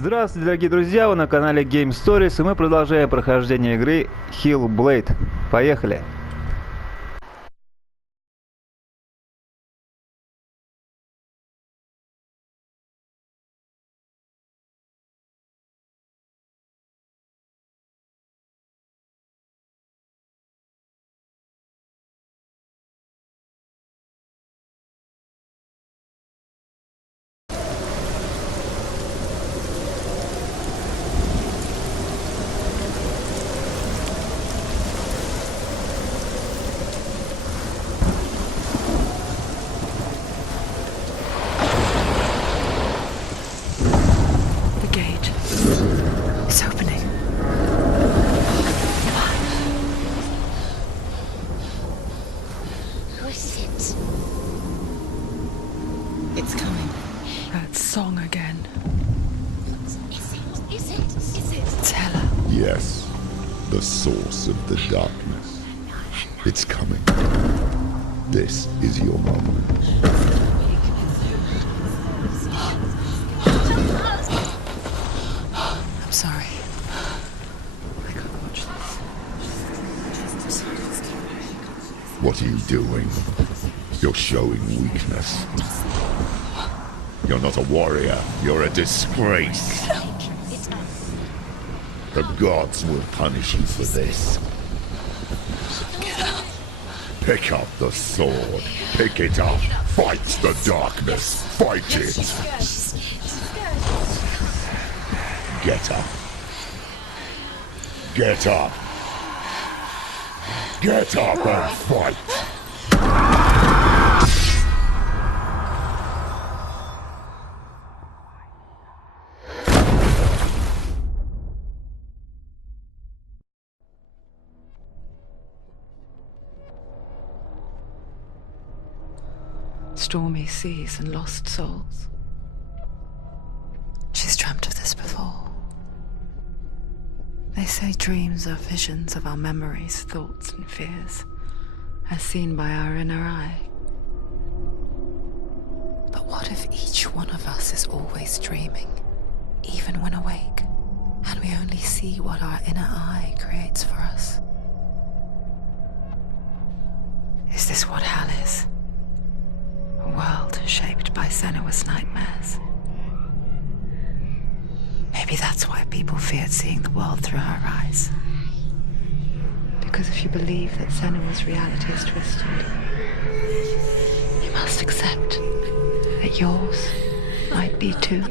Здравствуйте, дорогие друзья, вы на канале Game Stories, и мы продолжаем прохождение игры Hellblade. Поехали! Yes, the source of the darkness. It's coming. This is your moment. I'm sorry. I can't watch this. What are you doing? You're showing weakness. You're not a warrior. You're a disgrace. The gods will punish you for this. Pick up the sword. Pick it up. Fight the darkness. Fight it. Get up. Get up. Get up and fight. Stormy seas and lost souls. She's dreamt of this before. They say dreams are visions of our memories, thoughts and fears, as seen by our inner eye. But what if each one of us is always dreaming, even when awake, and we only see what our inner eye creates for us? Is this what hell is? A world shaped by Senua's nightmares. Maybe that's why people feared seeing the world through her eyes. Because if you believe that Senua's reality is twisted, you must accept that yours might be too.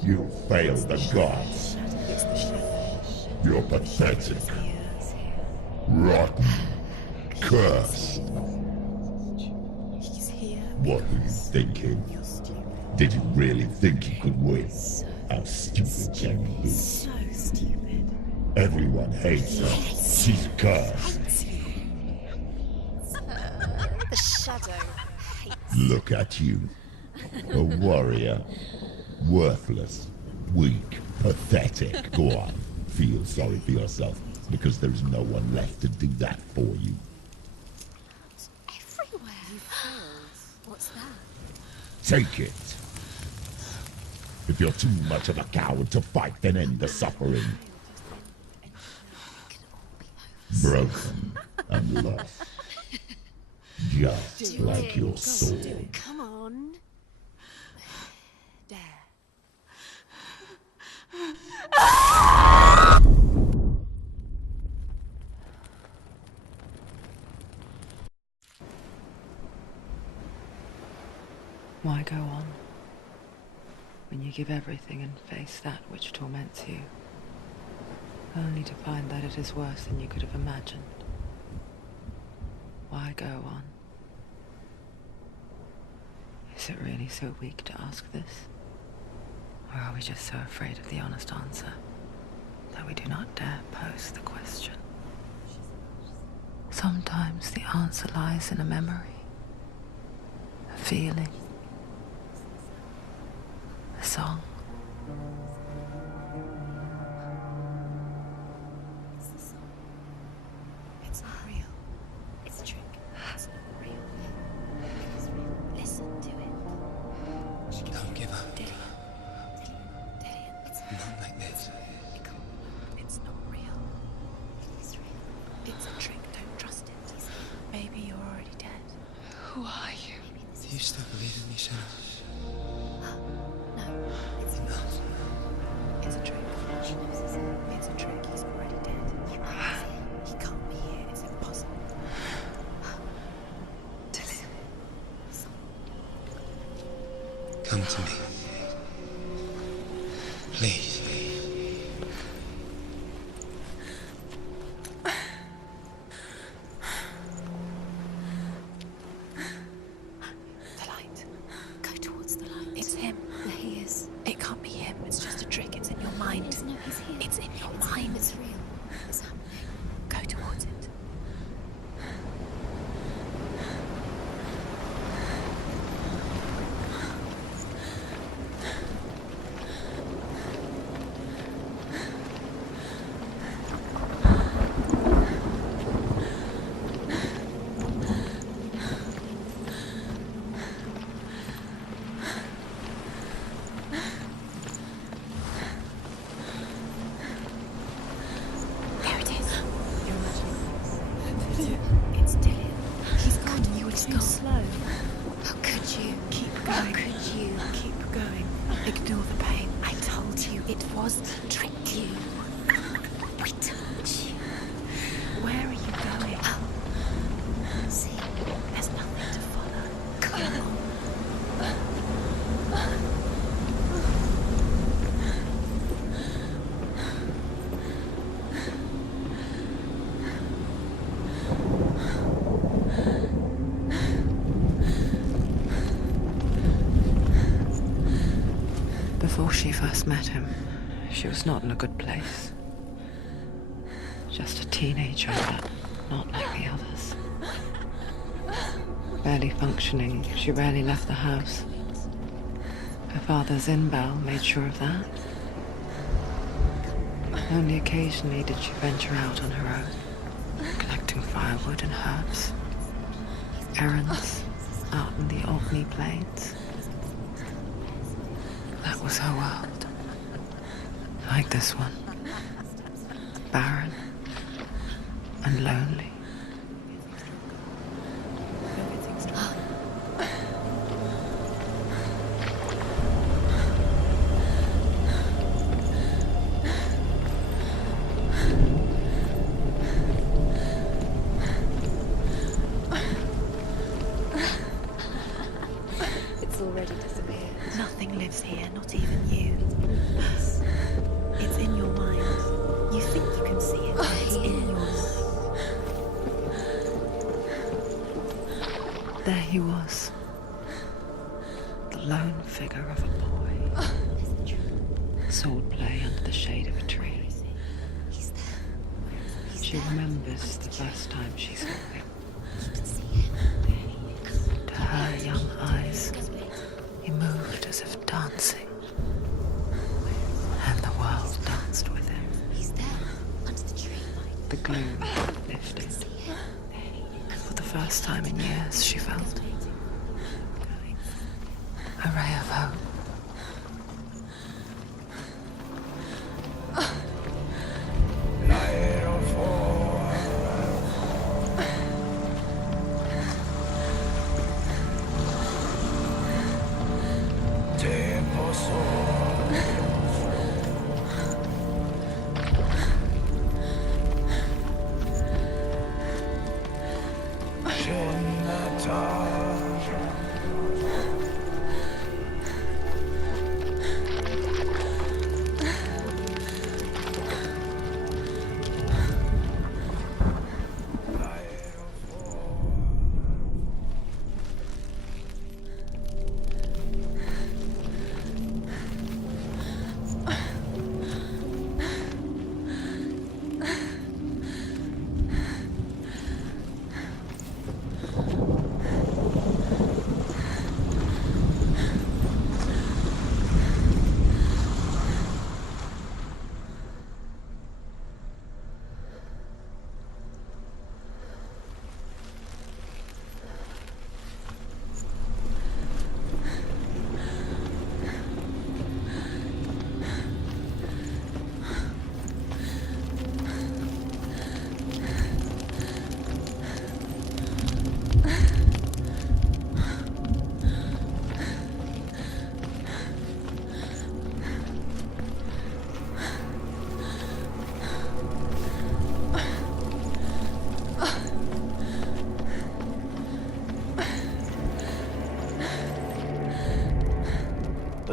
You failed the gods. You're pathetic. Rotten. Cursed. What were you thinking? Did you really think you could win? How stupid can you be? So stupid. Everyone hates her. She's cursed. The shadow hates. Look at you. A warrior. Worthless. Weak. Pathetic. Go on. Feel sorry for yourself, because there's no one left to do that for you. Everywhere. You failed. What's that? Take it. If you're too much of a coward to fight, then end the suffering. Broken and lost. Just like your sword. Come on. There. Why go on when you give everything and face that which torments you, only to find that it is worse than you could have imagined? Why go on? Is it really so weak to ask this? Or are we just so afraid of the honest answer that we do not dare pose the question? Sometimes the answer lies in a memory, a feeling, a song. It's not real. It's a trick. It's not real. It's real. Listen to it. Don't give up. No, it's not. It's a trick. She knows it's him. It's a trick. He's already dead. He knows it's him. He can't be here. It's impossible. Tilly. Come to me. Please. The light. Go towards the light. It's him. There he is. It can't be him. It's just a trick. It's in your mind. It's no, he's here. It's in your mind. It's real. It's happening. Go towards it. There it is. You're imagining this. It's Dylan. He's gone. You were too slow. How could you? Keep going. How could you? Keep going. Ignore the pain. I told you it was to trick you. We told you. Where are you going? See, there's nothing to follow. Come on. Before she first met him, she was not in a good place. Just a teenager, but not like the others. Barely functioning, she rarely left the house. Her father's in-bell made sure of that. Only occasionally did she venture out on her own, collecting firewood and herbs. Errands out in the Orkney Plains. That was her world. Like this one. Barren and lonely. It's already disappeared. Nothing lives here, not even you. It's in your mind. You think you can see it, but it's in your mind. There he was. The lone figure of a boy. Swordplay under the shade of a tree. She remembers the first time she saw him. To her young eyes, he moved as if dancing. And the world danced with him. The gloom lifted. For the first time in years, she felt a ray of hope.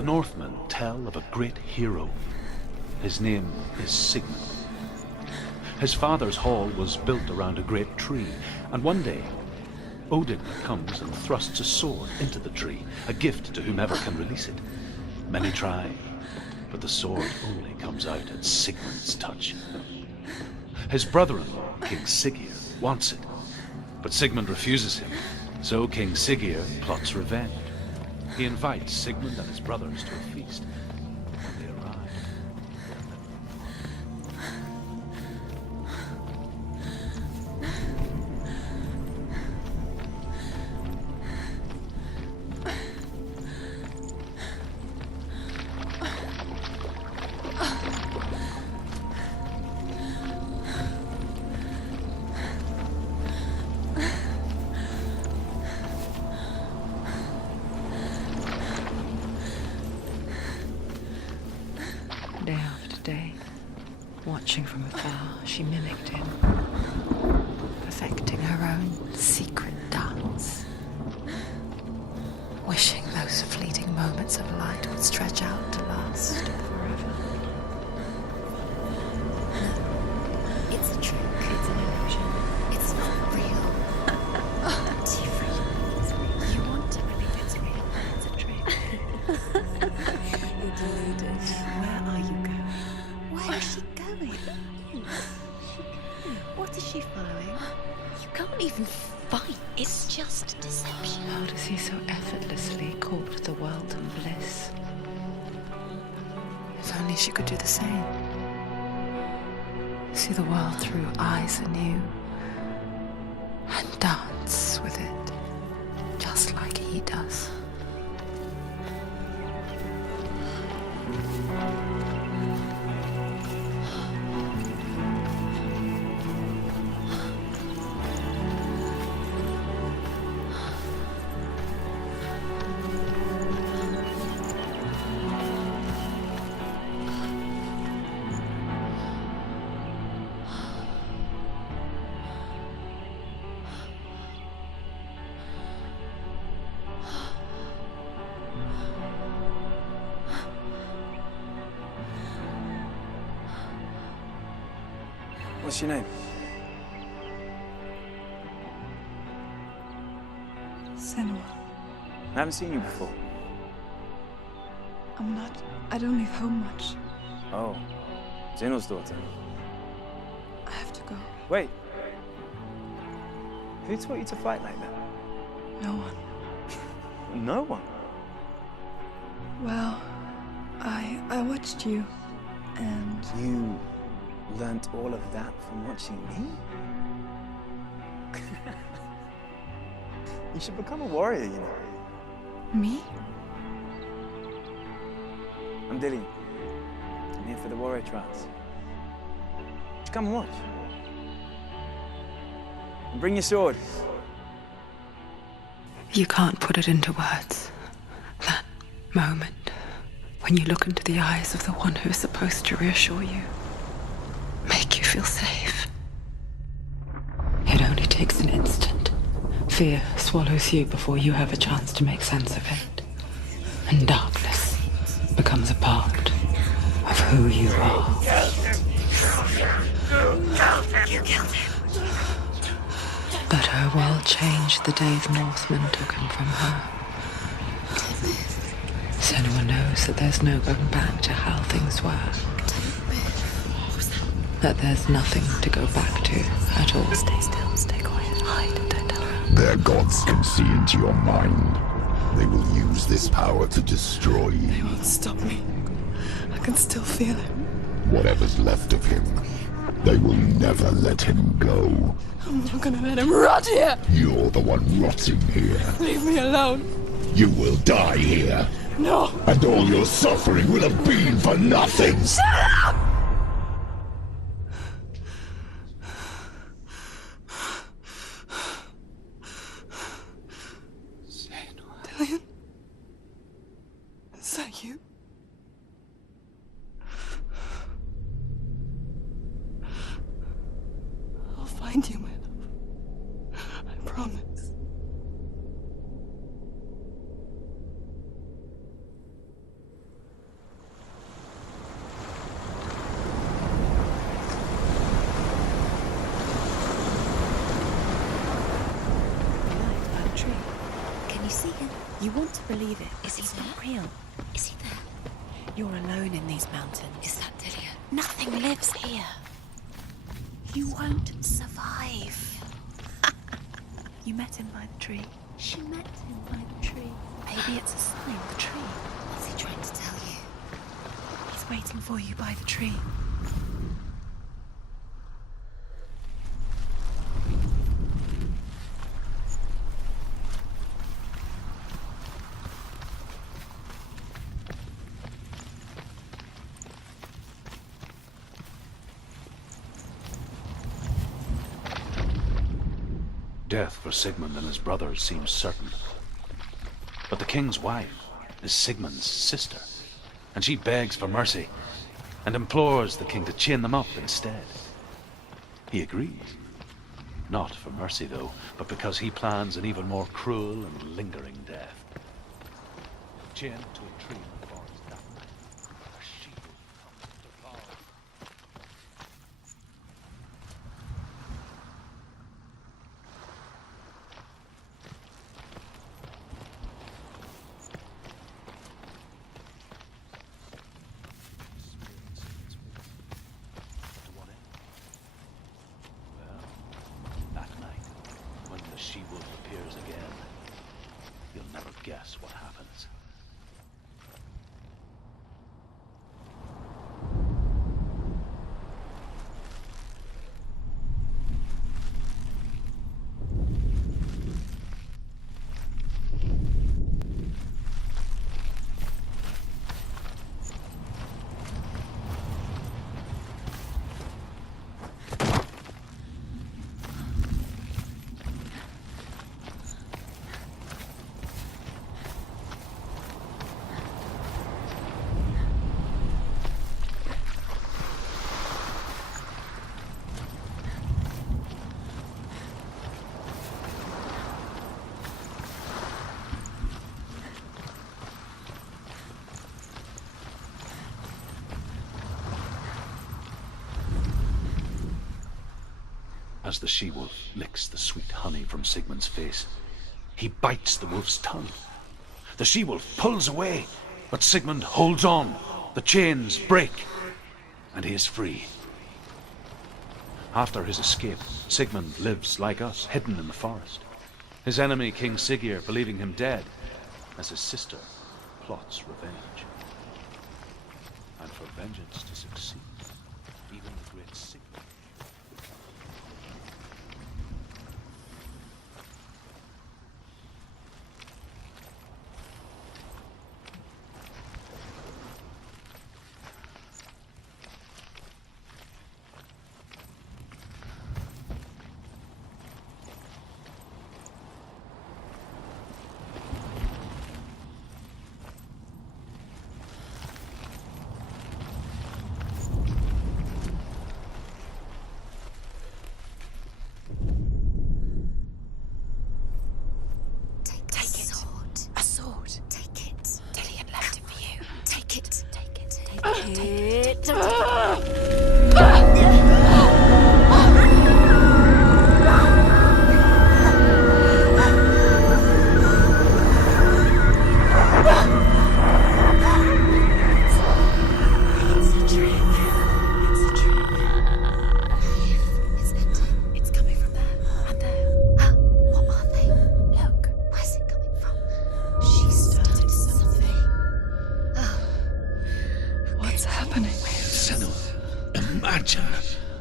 Northmen tell of a great hero. His name is Sigmund. His father's hall was built around a great tree, and one day Odin comes and thrusts a sword into the tree, a gift to whomever can release it. Many try, but the sword only comes out at Sigmund's touch. His brother-in-law, King Siggeir, wants it, but Sigmund refuses him, so King Siggeir plots revenge. He invites Sigmund and his brothers to a feast. When they arrive, Day after day, watching from afar, she mimicked him, perfecting her own secret dance, wishing those fleeting moments of light would stretch out to last forever. It's a trick. It's an illusion. It's not real. It's real. You want to believe it's real, but it's a trick. You're deluded. Where are you going? Where is she going? What is she following? You can't even fight. It's just deception. How does he so effortlessly court the world and bliss? If only she could do the same. See the world through eyes anew and dance with it, just like he does. What's your name? Senua. I haven't seen you before. I don't leave home much. Oh, Zenua's daughter. I have to go. Wait. Who taught you to fight like that? No one. No one. Well, I watched you, and You learnt all of that from watching me? You should become a warrior, you know. me? I'm Dillian. I'm here for the warrior trials. Just come and watch. And bring your sword. You can't put it into words. That moment when you look into the eyes of the one who's supposed to reassure you, make you feel safe. It only takes an instant. Fear swallows you before you have a chance to make sense of it. And darkness becomes a part of who you are. You killed him. But her world changed the day the Northmen took him from her. Senua knows that there's no going back to how things were. That there's nothing to go back to at all. Stay still, stay quiet, hide, don't tell her. Their gods can see into your mind. They will use this power to destroy They you. won't stop me. I can still feel him. Whatever's left of him, they will never let him go. I'm not gonna let him rot here. You're the one rotting here. Leave me alone. You will die here. No. And all your suffering will have been for nothing. Shut up! Dillian? Is that you? I'll find you, my love. I promise. Segan, you want to believe it. Is he not real? Is he there? You're alone in these mountains. Is that Delia? Nothing lives here. You won't survive. You met him by the tree. She met him by the tree. Maybe it's a sign, the tree. What's he trying to tell you? He's waiting for you by the tree. Death for Sigmund and his brothers seems certain. But the king's wife is Sigmund's sister, and she begs for mercy and implores the king to chain them up instead. He agrees. Not for mercy, though, but because he plans an even more cruel and lingering death. Chained to a tree in the forest that night, a she-wolf comes to devour. She-wolf appears again. You'll never guess what happens. As the she-wolf licks the sweet honey from Sigmund's face, he bites the wolf's tongue. The she-wolf pulls away, but Sigmund holds on. The chains break, and he is free. After his escape, Sigmund lives like us, hidden in the forest. His enemy, King Siggeir, believing him dead, as his sister plots revenge. And for vengeance to succeed, even the great Sigmund. Imagine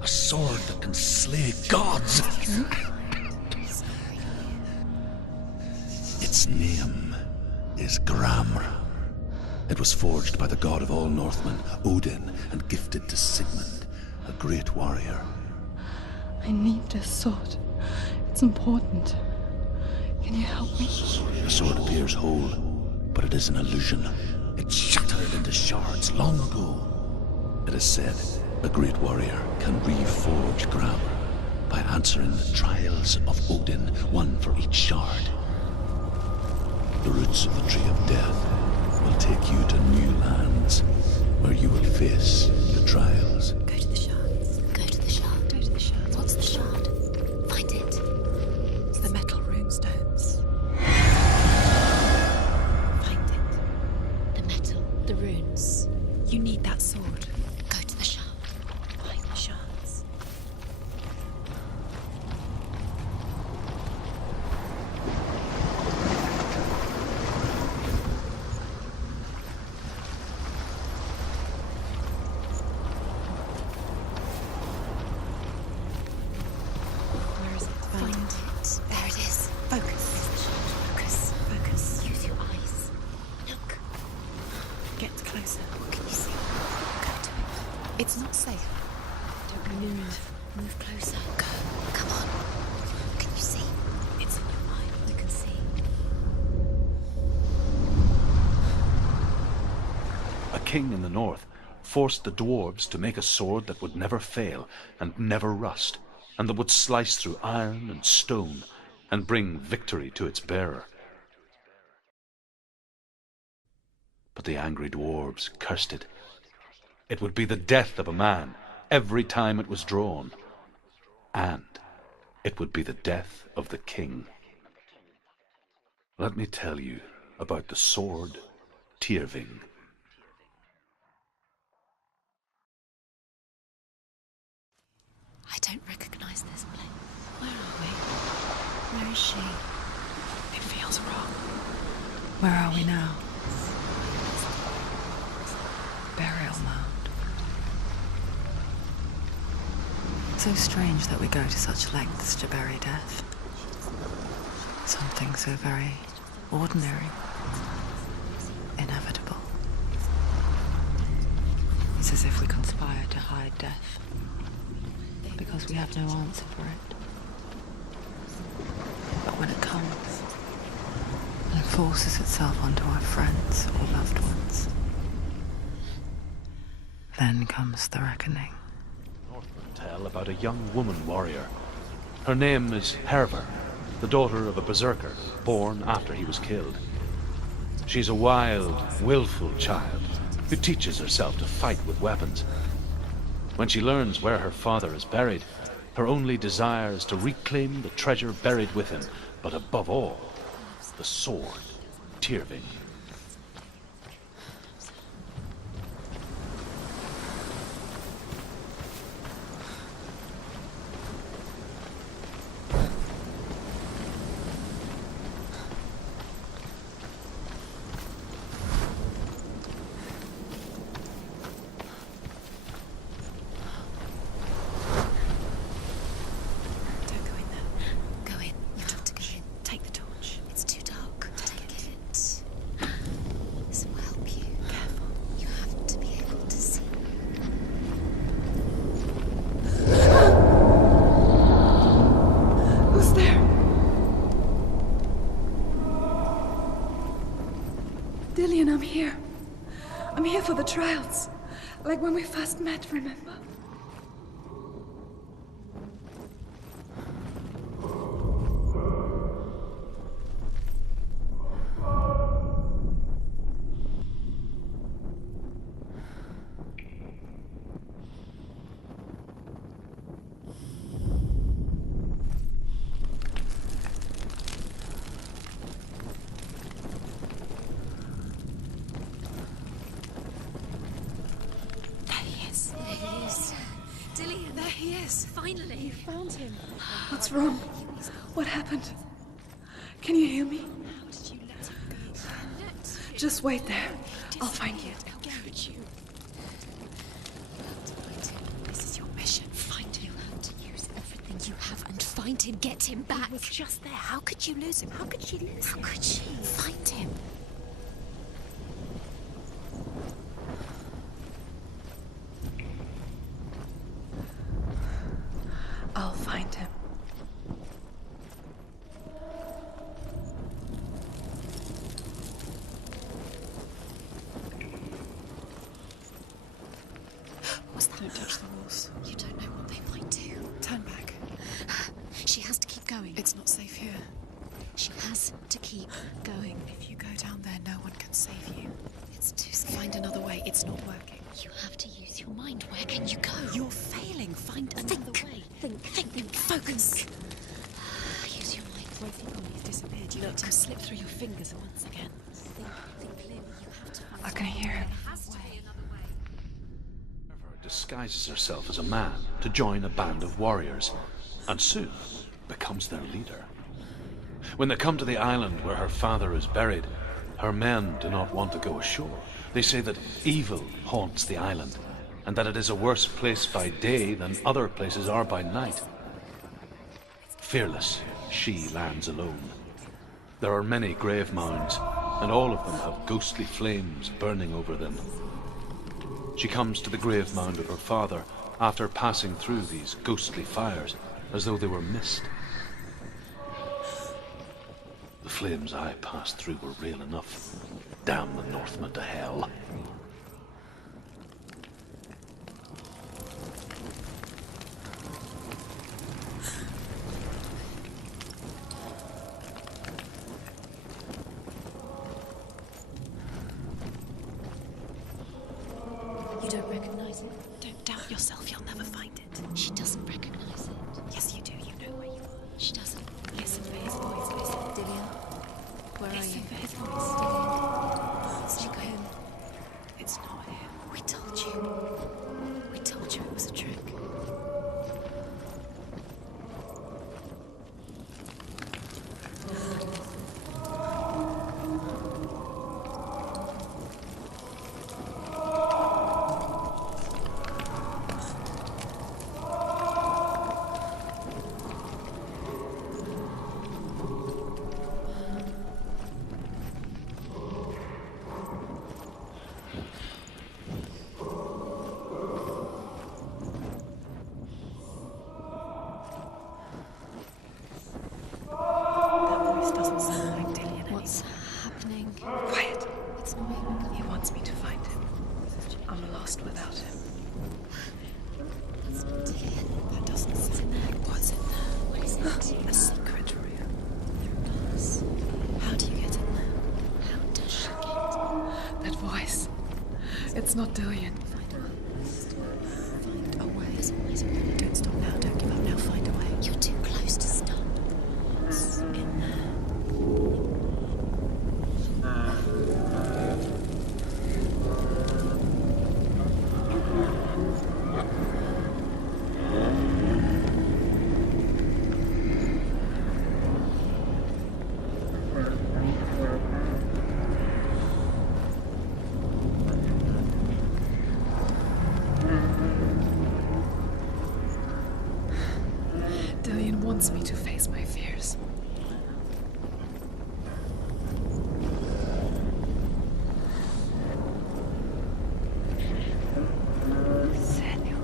a sword that can slay gods. Its name is Gramr. It was forged by the god of all Northmen, Odin, and gifted to Sigmund, a great warrior. I need this sword. It's important. Can you help me? The sword appears whole, but it is an illusion. It shattered into shards long ago. It is said a great warrior can reforge Gramr by answering the trials of Odin, one for each shard. The roots of the Tree of Death will take you to new lands, where you will face the trials. Go to the shards. Go to the shard. Go to the shards. What's the shard? Find it. It's the metal runestones. It's not safe. Don't move. Move closer. Go. Come on. Can you see? It's in your mind. You can see. A king in the north forced the dwarves to make a sword that would never fail and never rust, and that would slice through iron and stone and bring victory to its bearer. But the angry dwarves cursed it. It would be the death of a man every time it was drawn, and it would be the death of the king. Let me tell you about the sword Tyrving. I don't recognize this place. Where are we? Where is she? It feels wrong. Where are we now? Burial mound. So strange that we go to such lengths to bury death. Something so very ordinary, inevitable. It's as if we conspire to hide death, because we have no answer for it. But when it comes, and forces itself onto our friends or loved ones, then comes the reckoning. Northmen tell about a young woman warrior. Her name is Herver, the daughter of a berserker born after he was killed. She's a wild, willful child who teaches herself to fight with weapons. When she learns where her father is buried, her only desire is to reclaim the treasure buried with him, but above all, the sword Tyrving. Dillian, I'm here. I'm here for the trials. Like when we first met, remember? Finally! You found him. What's wrong? What happened? Can you hear me? How did you let him go? Just wait there. I'll find you. How could you? You have to find him. This is your mission. Find him. You have to use everything you have and find him. Get him back. He was just there. How could you lose him? How could she lose him? How could she? Find him. I'll find him. What's that? Don't touch the walls. You don't know what they might do. Turn back. She has to keep going. It's not safe here. She has to keep going. If you go down there, no one can save you. It's too scary. Find another way. It's not working. You have to use your mind. Where can you go? You're failing. Find another way. Think. Focus. Use your mind. Both your bodies disappeared. You let him slip through your fingers once again. Think clearly. You have to find I can hear him. Disguises herself as a man to join a band of warriors, and soon becomes their leader. When they come to the island where her father is buried, her men do not want to go ashore. They say that evil haunts the island, and that it is a worse place by day than other places are by night. Fearless, she lands alone. There are many grave mounds, and all of them have ghostly flames burning over them. She comes to the grave mound of her father after passing through these ghostly fires, as though they were mist. The flames I passed through were real enough. Damn the Northmen to hell. You don't recognize it? Don't doubt yourself, you'll never find it. She doesn't recognize it. Yes, you do. You know where you are. She doesn't. Listen for his voice. Listen. Dillian, where are you? Listen for his voice. Dillian. It's not him. It's not him. We told you. We told you it was a trick. It's not Dillian. Find a way. Don't stop now. Don't give up now. Find a way. You're too close to stop. What's in there? Dillian wants me to face my fears. Senua.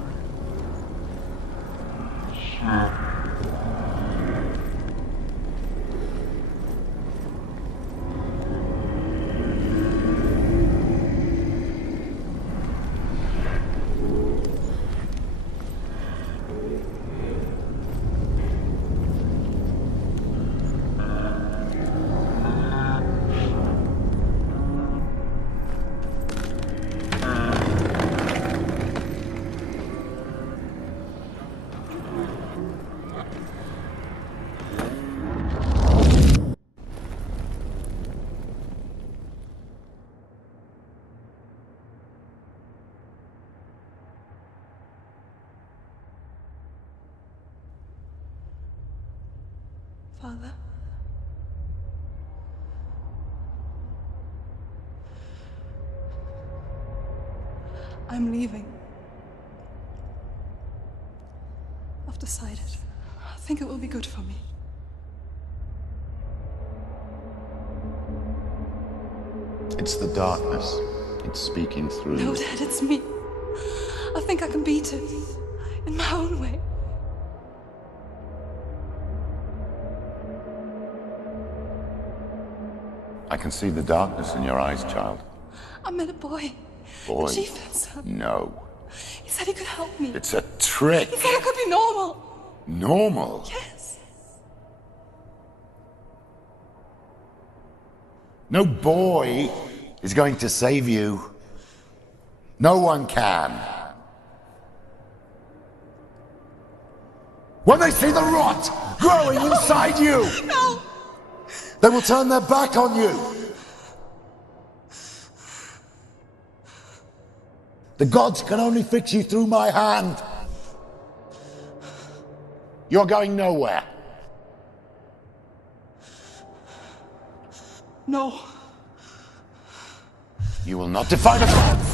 Father? I'm leaving. I've decided. I think it will be good for me. It's the darkness. It's speaking through No, you. Dad, it's me. I think I can beat it. In my own way. I can see the darkness in your eyes, child. I met a boy. Boy? The chief son. No. He said he could help me. It's a trick. He said I could be normal. Normal? Yes. No boy is going to save you. No one can. When they see the rot growing inside you, No! they will turn their back on you. The gods can only fix you through my hand. You're going nowhere. No. You will not defy the gods.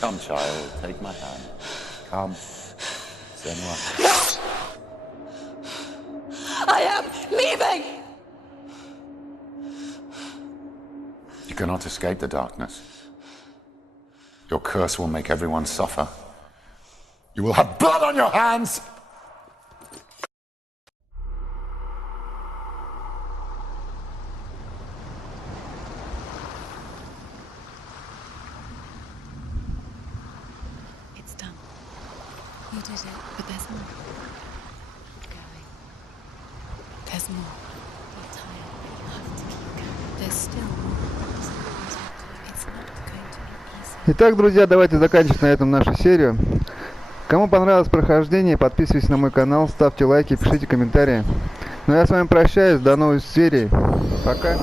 Come, child, take my hand. Come. Senua. I am leaving! You cannot escape the darkness. Your curse will make everyone suffer. You will have blood on your hands! It's done. You did it, but there's more. Keep going. There's more. You're tired, but you have to keep going. There's still more. It's not going to be easy. Итак, друзья, давайте заканчивать на этом нашу серию. Кому понравилось прохождение, подписывайтесь на мой канал, ставьте лайки, пишите комментарии. Ну а я с вами прощаюсь, до новой серии. Пока.